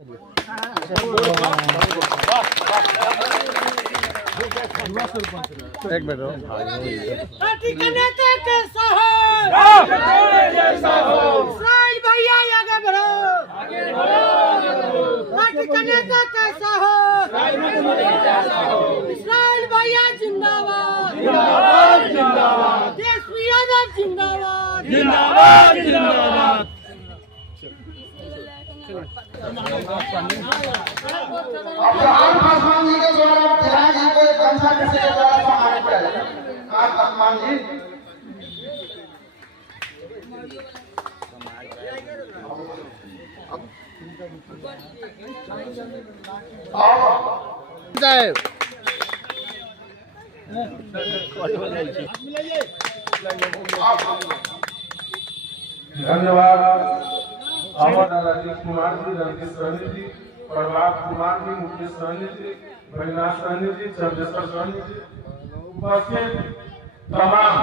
एक minute party का नेता कैसा है? इस्राइल भैया आगे बढ़ो। पार्टी का नेता कैसा हो? इस्राइल भैया जिंदाबाद। देश यादव जिंदाबाद। अब्राहम पासवान जी के द्वारा विधायक जी को एक अंशा किसी के द्वारा सम्मानित किया जाए। आप पासवान जी साहब धन्यवाद। अमर राजेश कुमार जी, रणजीत सहनी जी, प्रभात कुमार जी, मुकेश सहनी जी, भैनाथ सहनी जी, चंद्रेश्वर सहनी जी, उपस्थित तमाम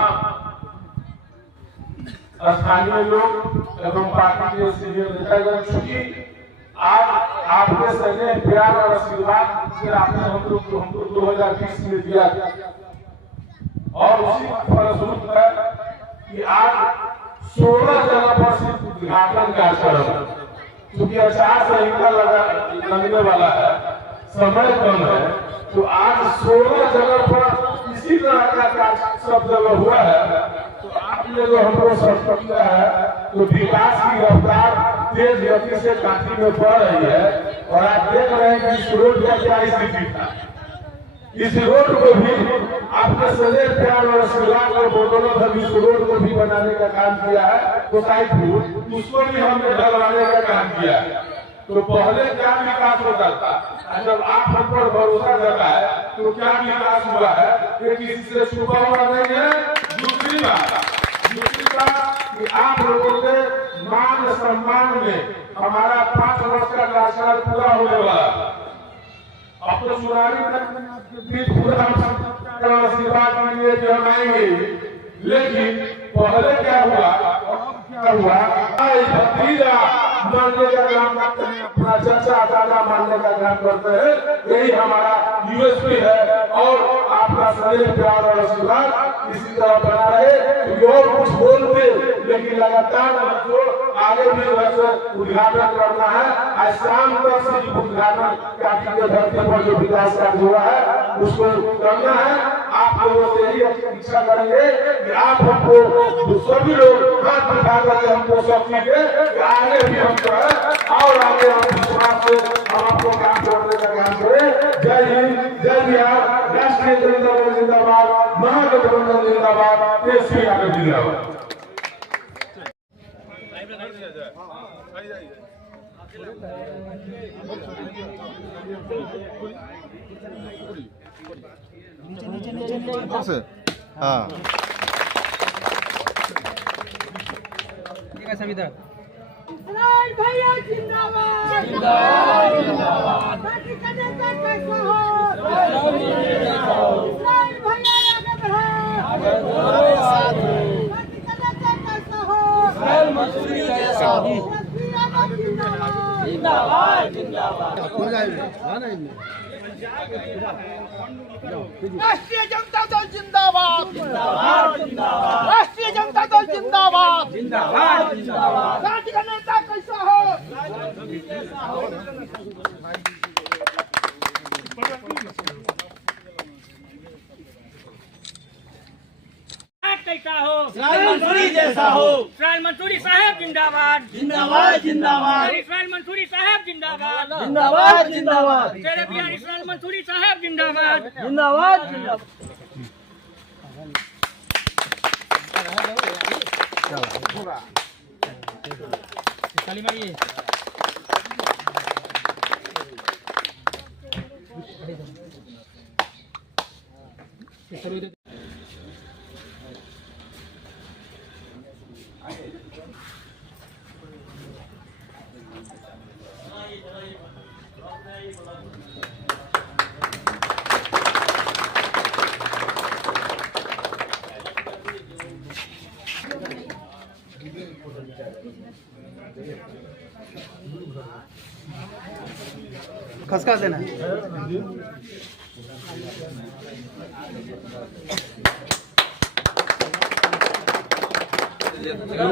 स्थानीय लोग एवं पार्टी के सीनियर नेतागण, चूंकि आज आपके सगे प्यार और आशीर्वाद से आपने हमको 2020 में दिया और उसी फलस्वरूप है कि आज 16 जगह पर सिर्फ उद्घाटन कार्यक्रम, क्योंकि आचार संहिता लगने वाला है, समय कम है, तो आज 16 जगह पर इसी तरह का कार्य सब जगह हुआ है। तो आपने जो हमको संपर्क किया है, तो विकास की रफ्तार तेज गति से काशी में बढ़ रही है और आप देख रहे हैं कि इस रोड का क्या स्थिति था। इस रोड को भी आपने सदैव प्यार और आशीर्वाद और बदौलत हम इस रोड को भी बनाने का काम किया है। तो उसको भी हमने ढलवाने का काम किया है। तो पहले क्या विकास होता था, जब आप हम पर भरोसा जता है तो क्या विकास हुआ है ये किसी से छुपा हुआ नहीं है। दूसरी बात कि आप लोगों के मान सम्मान में हमारा 5 वर्ष का कार्यकाल पूरा होने वाला। अब तो चुनावी पूरा आशीर्वाद के लिए जो हम आएंगे, लेकिन पहले क्या हुआ भतीजा मानने का काम करते हैं, अपना चाचा दादा मानने का काम करते हैं। यही हमारा यूएसपी है और आपका सदैव प्यार और आशीर्वाद इसी तरह बना रहे। और कुछ बोलते लेकिन लगातार आगे भी उद्घाटन करना है। आज शाम तक से उद्घाटन काफी के धरती पर जो विकास कार्य हुआ है उसको करना है। आप लोगों से ही इच्छा करेंगे कि आप हमको सभी लोग हाथ उठा करके हमको शक्ति के आगे भी हम जो है और आगे हम विश्वास से हम आपको काम करने का काम करें। जय हिंद, जय बिहार, राष्ट्रीय जनता दल जिंदाबाद, महागठबंधन जिंदाबाद, तेजस्वी यादव जिंदाबाद। हाँ इस्राइल भैया जिंदाबाद। पार्टी का नेता कैसा हो? इस्राइल भैया आगे बढ़ो। पार्टी का नेता कैसा हो? राष्ट्रीय जनता दल जिंदाबाद। राष्ट्रीय जनता दल जिंदाबाद। पार्टी का नेता कैसा हो? कैसा हो? मंसूरी जैसा हो। इस्राइल मंसूरी साहब जिंदाबाद। जिंदाबाद जिंदाबाद इस्राइल मंसूरी साहब जिंदाबाद। जिंदाबाद जिंदाबाद शेरे बिहार इस्राइल मंसूरी साहब जिंदाबाद। जिंदाबाद जिंदाबाद। खसखस देना।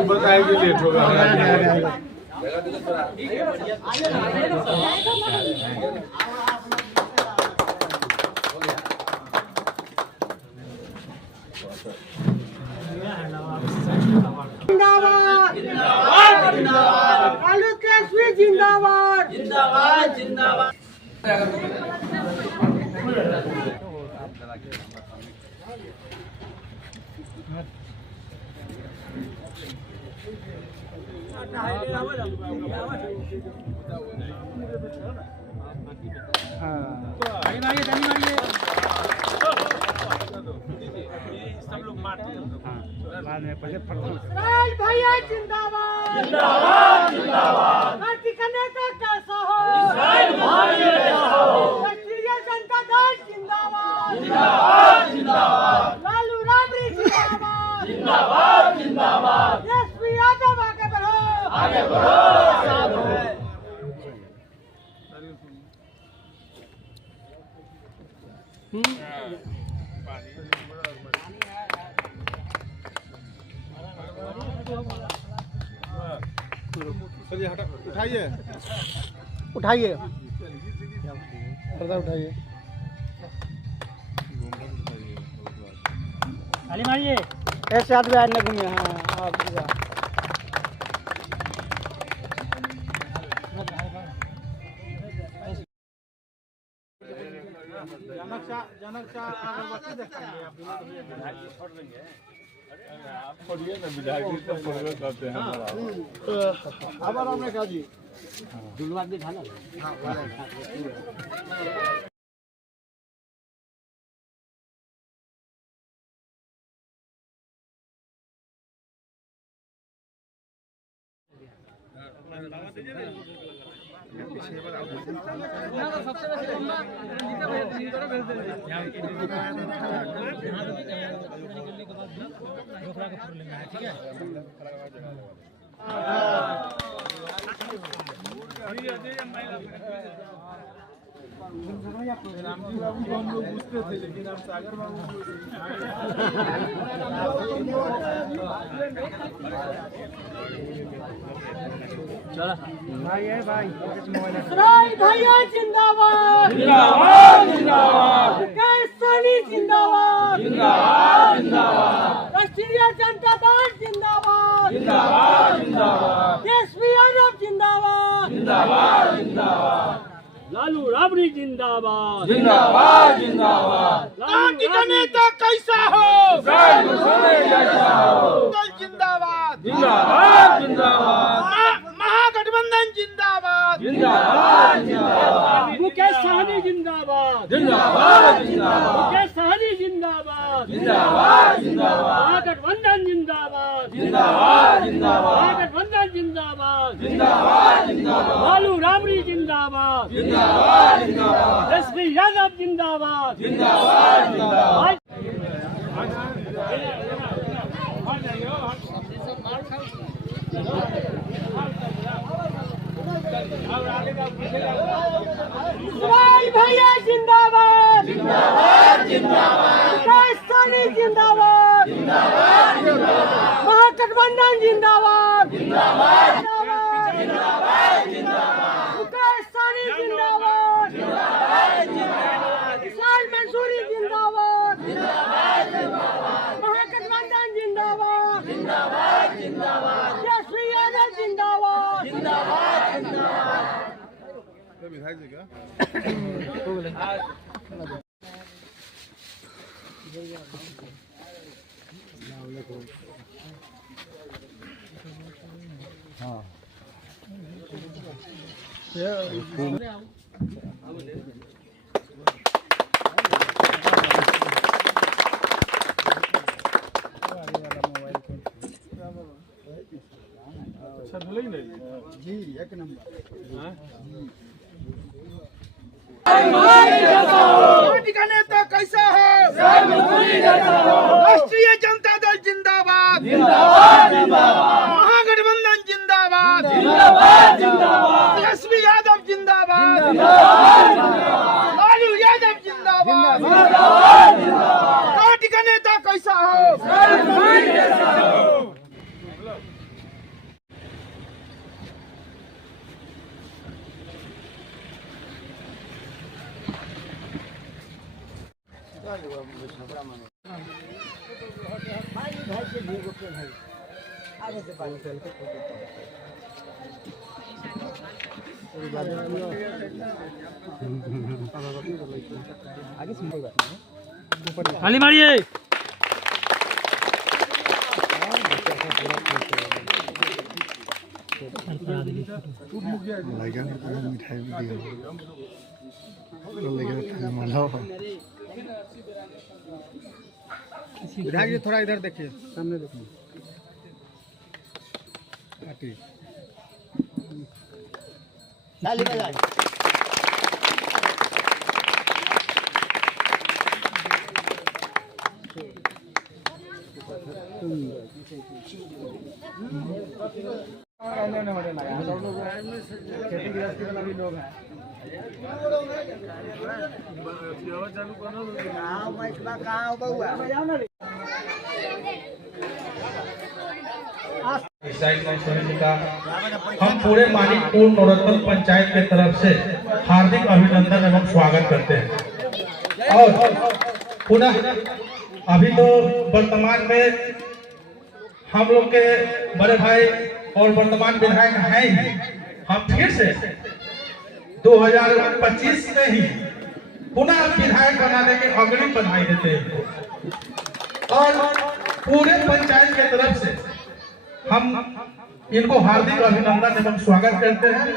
बताएगी लेट होगा। जिंदाबाद जिंदाबाद आलू केसरी जिंदाबाद जिंदाबाद जिंदाबाद। राज भैया जिंदाबाद जिंदाबाद जिंदाबाद। पार्टी का नेता कैसा हो राष्ट्रीय जनता दल जिंदाबाद जिंदाबाद जिंदाबाद। लालू राबड़ी जिंदाबाद जिंदाबाद जिंदाबाद। एसपी यादव आगे बढ़ो आगे बढ़ो साथ है। चलिए हटा उठाइए उठाइए पर्दा उठाइए खाली मारिए ऐसे हाथ में न घूमिए। हाँ आप अब आराम ने कहा जी रामजी बाबू को हम लोग पूछते थे, लेकिन अब सागर बाबू राज भैया जिंदाबाद जिंदाबाद जिंदाबाद। केसरी जिंदाबाद जिंदाबाद जिंदाबाद। राष्ट्रीय जनता दल जिंदाबाद जिंदाबाद जिंदाबाद। एसपी यादव जिंदाबाद जिंदाबाद जिंदाबाद। लालू राबड़ी जिंदाबाद जिंदाबाद जिंदाबाद। पार्टी का नेता कैसा हो जैसा हो। जिंदाबाद जिंदाबाद जिंदाबाद। महागठबंधन जिंदाबाद जिंदाबाद जिंदाबाद। मुकेश सहनी जिंदाबाद जिंदाबाद जिंदाबाद। मुकेश सहनी जिंदाबाद जिंदाबाद जिंदाबाद। महागठबंधन जिंदाबाद जिंदाबाद जिंदाबाद। महागठबंधन जिंदाबाद जिंदाबाद जिंदाबाद। लालू राबड़ी जिंदाबाद जिंदाबाद जिंदाबाद। एसपी यादव जिंदाबाद जिंदाबाद जिंदाबाद। राज भैया जिंदाबाद जिंदाबाद जिंदाबाद। केसरी जिंदाबाद जिंदाबाद जिंदाबाद। महागठबंधन जिंदाबाद जिंदाबाद जिंदाबाद जिंदाबाद। मुकेश सहनी जिंदाबाद जिंदाबाद जिंदाबाद। विशाल मंसूरी जिंदाबाद जिंदाबाद जिंदाबाद। महागठबंधन जिंदाबाद जिंदाबाद जिंदाबाद। एसपी यादव जिंदाबाद जिंदाबाद जिंदाबाद। विधायक जी का अच्छा मिले ही नहीं जी एक नंबर पार्टी का नेता कैसा है राष्ट्रीय जनता दल जिंदाबाद जिंदाबाद जिंदाबाद। महागठबंधन जिंदाबाद जिंदाबाद जिंदाबाद। एसपी यादव जिंदाबाद जिंदाबाद ताली मारिए। विधायक जी थोड़ा इधर देखिए, सामने देखिए। ताली बजाइए। खेती गृहस्थी वाला भी लोग हैं। हम पूरे मानिकपुर नौरतन पंचायत के तरफ से हार्दिक अभिनंदन एवं स्वागत करते हैं। और पुनः अभी तो वर्तमान में हम लोग के बड़े भाई और वर्तमान विधायक हैं ही, हम फिर से 2025 में ही पुनः विधायक बनाने के अग्रिम बधाई देते हैं और पूरे पंचायत के तरफ से हम इनको हार्दिक अभिनंदन एवं स्वागत करते हैं।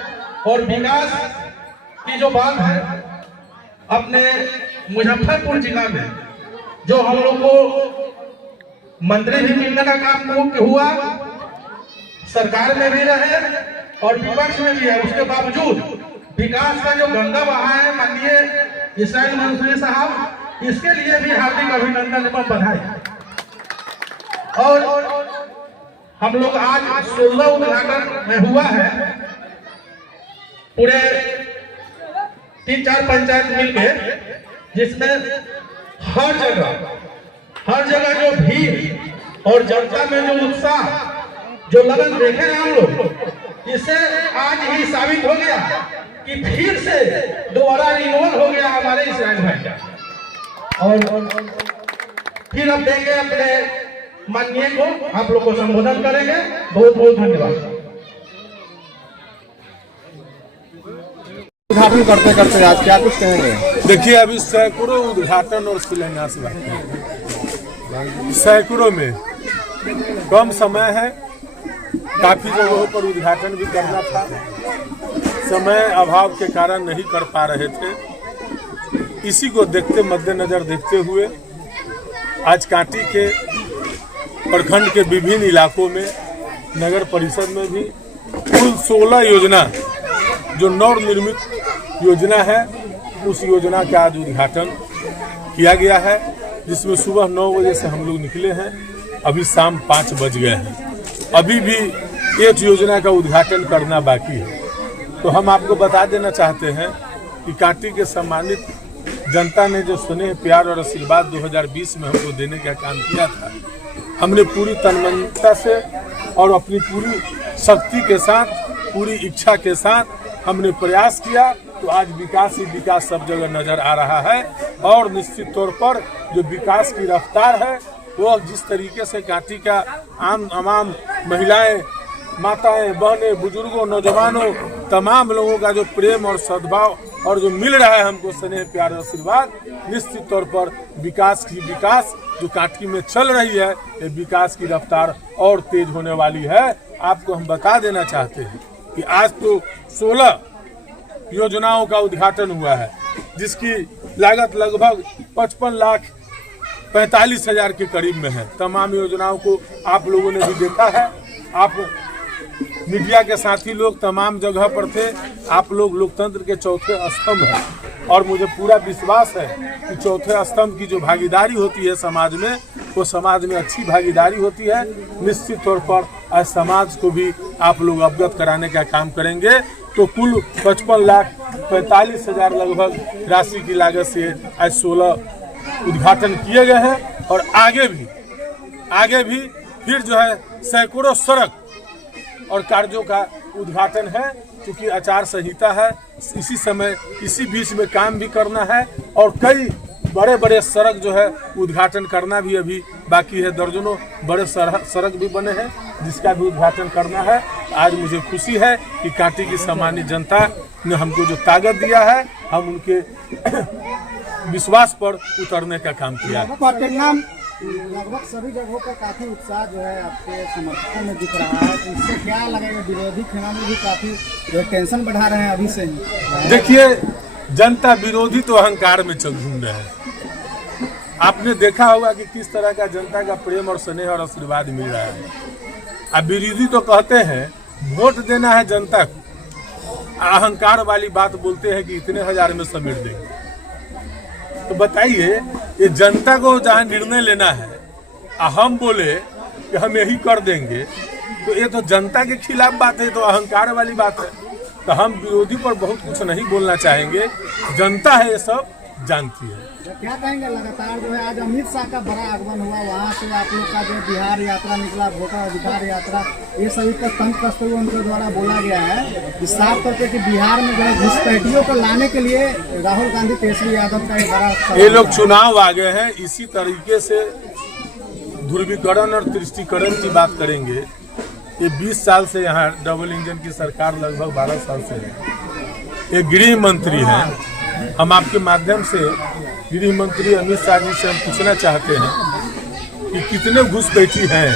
और विकास की जो बात है, अपने मुजफ्फरपुर जिला में जो हम लोग को मंत्री भी मिलने का काम हुआ, सरकार में भी रहे और विपक्ष में भी है, उसके बावजूद विकास का जो गंगा बहा है माननीय इसराइल मंसूरी साहब, इसके लिए भी हार्दिक अभिनंदन एवं बधाई। और हम लोग आज 16 उद्घाटन में हुआ है, पूरे 3-4 पंचायत मिलके, जिसमें हर जगह जो भीड़ और जनता में जो उत्साह, जो लगन देखे हैं हम लोग, इससे आज ही साबित हो गया कि फिर से दोबारा रिन्यूअल हो गया हमारे इसराइल भाई का। और फिर अब देंगे अपने माननीय को, आप लोग को संबोधन करेंगे। बहुत बहुत धन्यवाद। उद्घाटन करते करते आज क्या कुछ कहेंगे? देखिए, अभी सैकड़ों उद्घाटन और शिलान्यास बाकी है, सैकड़ों में कम समय है, काफी जगहों पर उद्घाटन भी करना था, समय अभाव के कारण नहीं कर पा रहे थे। इसी को देखते मद्देनजर देखते हुए आज कांटी के प्रखंड के विभिन्न इलाकों में, नगर परिषद में भी कुल 16 योजना जो नवनिर्मित योजना है, उस योजना का आज उद्घाटन किया गया है, जिसमें सुबह 9 बजे से हम लोग निकले हैं, अभी शाम 5 बज गए हैं। अभी भी एक योजना का उद्घाटन करना बाकी है। तो हम आपको बता देना चाहते हैं कि कांटी के सम्मानित जनता ने जो स्नेह, प्यार और आशीर्वाद 2020 में हमको देने का काम किया था, हमने पूरी तन्मयता से और अपनी पूरी शक्ति के साथ, पूरी इच्छा के साथ हमने प्रयास किया। तो आज विकास ही विकास सब जगह नजर आ रहा है। और निश्चित तौर पर जो विकास की रफ्तार है, वो जिस तरीके से कांटी का आम महिलाएं, माताएं, बहनें, बुजुर्गों, नौजवानों, तमाम लोगों का जो प्रेम और सद्भाव और जो मिल रहा है हमको स्नेह, प्यार और आशीर्वाद, निश्चित तौर पर विकास जो कांटी में चल रही है, ये विकास की रफ्तार और तेज होने वाली है। आपको हम बता देना चाहते हैं कि आज तो 16 योजनाओं का उद्घाटन हुआ है, जिसकी लागत लगभग 55,45,000 के करीब में है। तमाम योजनाओं को आप लोगों ने भी देखा है, आप मीडिया के साथी लोग तमाम जगह पर थे। आप लोग लोकतंत्र के चौथे स्तंभ हैं और मुझे पूरा विश्वास है कि चौथे स्तंभ की जो भागीदारी होती है समाज में, वो समाज में अच्छी भागीदारी होती है। निश्चित तौर पर आज समाज को भी आप लोग अवगत कराने का काम करेंगे। तो कुल 55,45,000 लगभग राशि की लागत से आज 16 उद्घाटन किए गए हैं और आगे भी आगे भी फिर जो है सैकड़ों सड़क और कार्यों का उद्घाटन है, क्योंकि आचार संहिता है। इसी समय इसी बीच में काम भी करना है और कई बड़े बड़े सड़क जो है उद्घाटन करना भी अभी बाकी है। दर्जनों बड़े सड़क भी बने हैं जिसका भी उद्घाटन करना है। आज मुझे खुशी है कि कांटी की सामान्य जनता ने हमको जो ताकत दिया है, हम उनके विश्वास पर उतरने का काम किया है। परिणाम लगभग सभी जगहों पर काफी उत्साह जो है आपके समर्थकों में दिख रहा है, तो इससे क्या लगेगा? विरोधी खेलों में भी काफी जो टेंशन बढ़ा रहे हैं अभी से ही। देखिए, जनता विरोधी तो अहंकार में चल घूम रहे हैं। आपने देखा होगा कि किस तरह का जनता का प्रेम और स्नेह और आशीर्वाद मिल रहा है। अब विरोधी तो कहते हैं वोट देना है जनता को, अहंकार वाली बात बोलते हैं कि इतने हजार में समेट देंगे। तो बताइए, ये जनता को जहाँ निर्णय लेना है, हम बोले कि हम यही कर देंगे, तो ये तो जनता के खिलाफ बात है, तो अहंकार वाली बात है। तो हम विरोधी पर बहुत कुछ नहीं बोलना चाहेंगे, जनता है ये सब जानती है। क्या कहेंगे? लगातार जो है आज अमित शाह का बड़ा आगमन हुआ, वहाँ से आप लोग का जो बिहार यात्रा निकला, वोटर अधिकार यात्रा, ये सभी पर तंग कसते हुए उनके द्वारा बोला गया है कि साफ तौर पर कि बिहार में जो है घुसपैठियों को लाने के लिए राहुल गांधी, तेजस्वी यादव का एक बड़ा ये लोग चुनाव आ गए हैं, इसी तरीके से ध्रुवीकरण और तुष्टीकरण की बात करेंगे। ये 20 साल से यहाँ डबल इंजन की सरकार लगभग 12 साल से है। एक गृह मंत्री है। हम आपके माध्यम से गृह मंत्री अमित शाह जी से हम पूछना चाहते हैं कि कितने घुसपैठी हैं।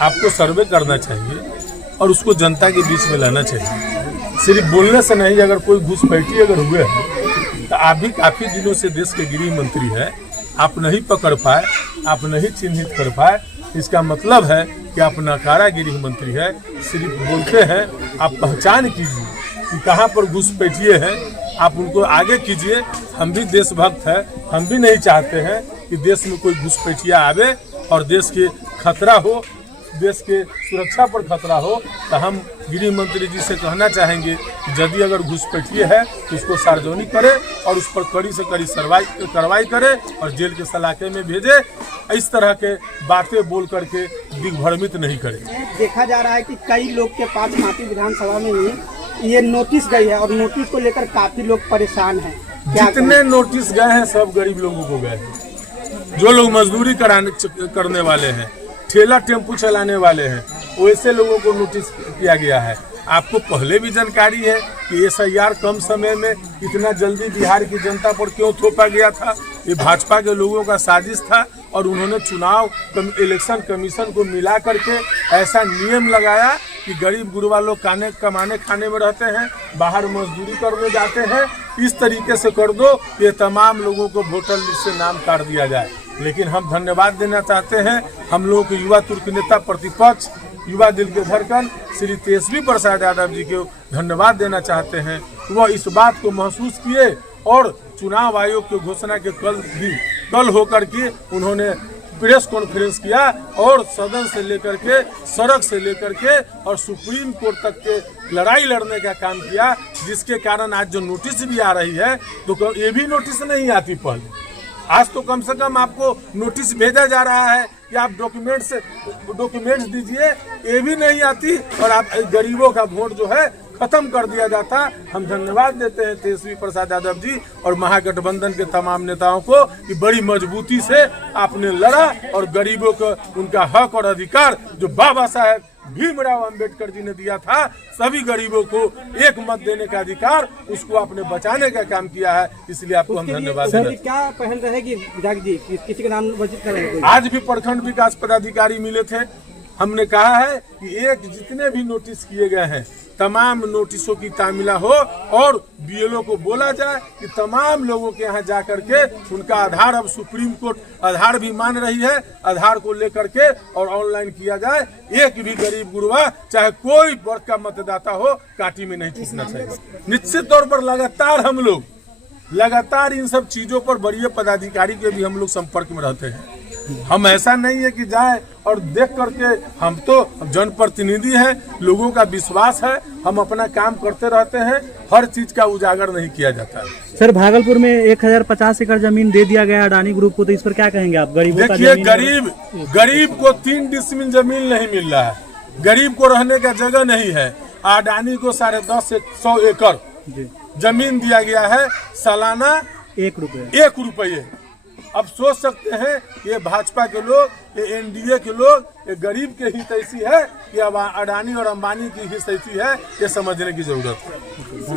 आपको सर्वे करना चाहिए और उसको जनता के बीच में लाना चाहिए। सिर्फ बोलने से नहीं, अगर कोई घुसपैठी अगर हुए हैं तो आप भी काफी दिनों से देश के गृह मंत्री हैं, आप नहीं पकड़ पाए, आप नहीं चिन्हित कर पाए, इसका मतलब है कि आप नकारा गृह मंत्री है। सिर्फ बोलते हैं, आप पहचान कीजिए कि कहाँ पर घुसपैठिए हैं, आप उनको आगे कीजिए। हम भी देशभक्त हैं, हम भी नहीं चाहते हैं कि देश में कोई घुसपैठिया आवे और देश के खतरा हो, देश के सुरक्षा पर खतरा हो। तो हम गृह मंत्री जी से कहना चाहेंगे कि यदि अगर घुसपैठिए है तो उसको सार्वजनिक करे और उस पर कड़ी से कड़ी कार्रवाई करे और जेल के सलाखे में भेजे। इस तरह के बातें बोल करके दिग्भ्रमित नहीं करे। देखा जा रहा है कि कई लोग के पास माटी विधानसभा में ही ये नोटिस गई है और नोटिस को लेकर काफी लोग परेशान हैं। जितने नोटिस गए हैं सब गरीब लोगों को गए हैं। जो लोग मजदूरी करने वाले हैं, ठेला टेम्पू चलाने वाले हैं, वैसे लोगों को नोटिस किया गया है। आपको पहले भी जानकारी है कि SIR कम समय में इतना जल्दी बिहार की जनता पर क्यों थोपा गया था। ये भाजपा के लोगों का साजिश था और उन्होंने चुनाव इलेक्शन कमीशन को मिला करके ऐसा नियम लगाया कि गरीब गुरबा लोग कमाने खाने में रहते हैं, बाहर मजदूरी करने जाते हैं। इस तरीके से कर दो ये तमाम लोगों को वोटर लिस्ट से नाम काट दिया जाए। लेकिन हम धन्यवाद देना चाहते हैं हम लोगों के युवा तुर्क नेता प्रतिपक्ष, युवा दिल के धड़कन श्री तेजस्वी प्रसाद यादव जी को धन्यवाद देना चाहते हैं। वह इस बात को महसूस किए और चुनाव आयोग की घोषणा के कल होकर के उन्होंने प्रेस कॉन्फ्रेंस किया और सदन से लेकर के, सड़क से लेकर के और सुप्रीम कोर्ट तक के लड़ाई लड़ने का काम किया, जिसके कारण आज जो नोटिस भी आ रही है तो ये भी नोटिस नहीं आती पहले। आज तो कम से कम आपको नोटिस भेजा जा रहा है कि आप डॉक्यूमेंट्स दीजिए, ये भी नहीं आती और आप गरीबों का वोट जो है खत्म कर दिया जाता। हम धन्यवाद देते हैं तेजस्वी प्रसाद यादव जी और महागठबंधन के तमाम नेताओं को कि बड़ी मजबूती से आपने लड़ा और गरीबों को उनका हक और अधिकार जो बाबा साहेब भीमराव अंबेडकर जी ने दिया था, सभी गरीबों को एक मत देने का अधिकार, उसको आपने बचाने का काम किया है। इसलिए आपको हम धन्यवाद देते हैं। क्या पहल रहेगी विधायक जी, किसी के नाम घोषित करेंगे? आज भी प्रखंड विकास पदाधिकारी मिले थे। हमने कहा है कि जितने भी नोटिस किए गए हैं तमाम नोटिसों की तामीला हो और BLO को बोला जाए कि तमाम लोगों के यहाँ जा करके उनका आधार, अब सुप्रीम कोर्ट आधार भी मान रही है, आधार को लेकर के और ऑनलाइन किया जाए। एक भी गरीब गुरबा चाहे कोई वर्ग का मतदाता हो काटी में नहीं छूटना चाहिए। निश्चित तौर पर हम लोग लगातार इन सब चीजों पर वरीय पदाधिकारी के भी हम लोग संपर्क में रहते हैं हम ऐसा नहीं है कि जाए और देख करके, हम तो जनप्रतिनिधि हैं, लोगों का विश्वास है, हम अपना काम करते रहते हैं, हर चीज का उजागर नहीं किया जाता है। सर भागलपुर में 1050 एकड़ जमीन दे दिया गया अडानी ग्रुप को, तो इस पर क्या कहेंगे आप? गरीबों का देखिए, जमीन गरीब को 3 डिसमिल जमीन नहीं मिल रहा है, गरीब को रहने का जगह नहीं है। अडानी को 10.5 से 100 एकड़ जमीन दिया गया है, सालाना 1 रुपये। 1 रुपये। अब सोच सकते हैं ये भाजपा के लोग, ये एनडीए के लोग, ये गरीब के हित ऐसी है कि अब अडानी और अंबानी की हित ऐसी है, ये समझने की जरूरत है।